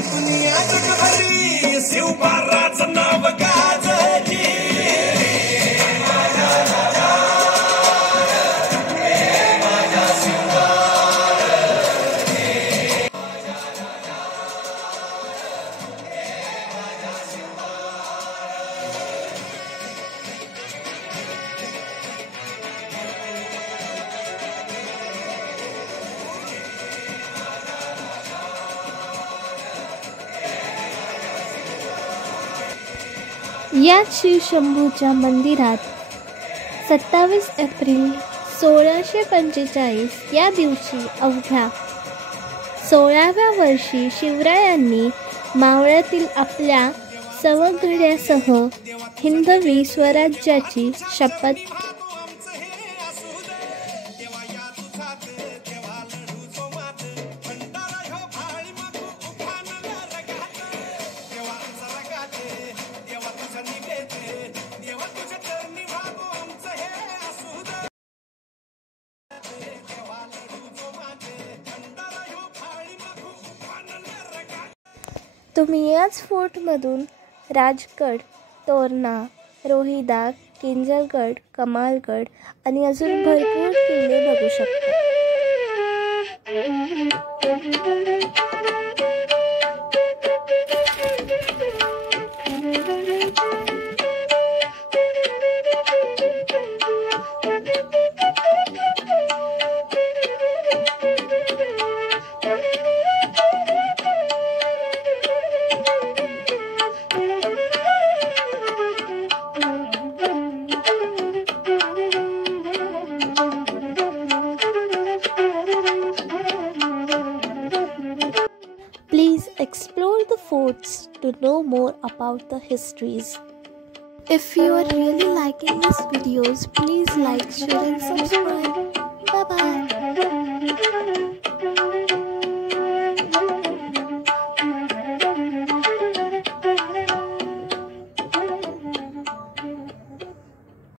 दुनिया जगभरी शिवबाराचं नाव गाजली. या शिवशंभूच्या मंदिरात 27 एप्रिल 1645 या दिवशी अवघ्या 16व्या वर्षी शिवरायांनी मावळ्यातील आपल्या सवंगड्यासह हिंदवी स्वराज्याची शपथ तुम्ही याच फोर्टमधून राजगड, तोरणा, रोहिदाग, किंजलगड, कमालगड आणि अजून भरपूर किल्ले बघू शकता. Please explore the forts to know more about the histories. If you are really liking these videos, please like, share and subscribe. Bye bye.